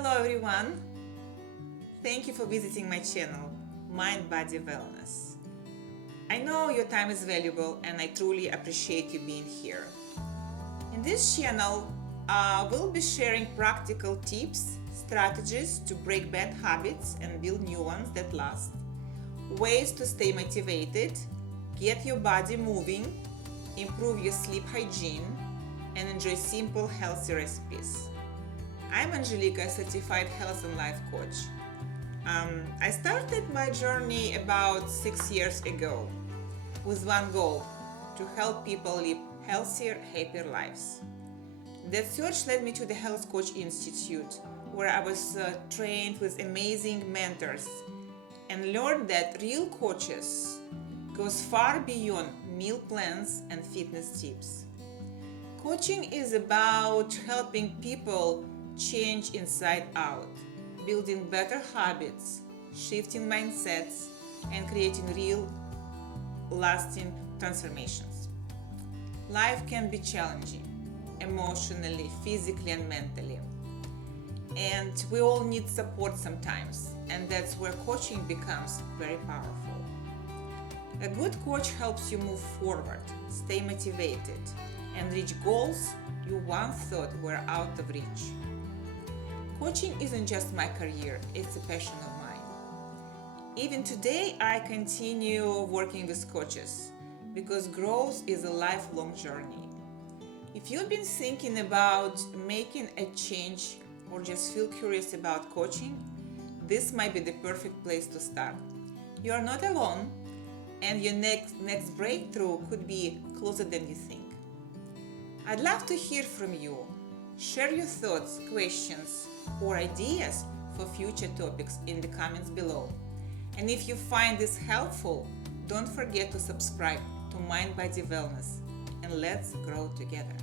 Hello everyone! Thank you for visiting my channel, MindBodyWellness. I know your time is valuable and I truly appreciate you being here. In this channel, we'll be sharing practical tips, strategies to break bad habits and build new ones that last, ways to stay motivated, get your body moving, improve your sleep hygiene, and enjoy simple, healthy recipes. I'm Anjelika, a certified health and life coach. I started my journey about 6 years ago with one goal: to help people live healthier, happier lives. That search led me to the Health Coach Institute, where I was trained with amazing mentors and learned that real coaches goes far beyond meal plans and fitness tips. Coaching is about helping people change inside out, building better habits, shifting mindsets, and creating real, lasting transformations. Life can be challenging, emotionally, physically, and mentally. And we all need support sometimes, and that's where coaching becomes very powerful. A good coach helps you move forward, stay motivated, and reach goals you once thought were out of reach. Coaching isn't just my career, it's a passion of mine. Even today, I continue working with coaches because growth is a lifelong journey. If you've been thinking about making a change or just feel curious about coaching, this might be the perfect place to start. You are not alone, and your next breakthrough could be closer than you think. I'd love to hear from you. Share your thoughts, questions, or ideas for future topics in the comments below. And if you find this helpful, don't forget to subscribe to MindBodyWellness, and let's grow together.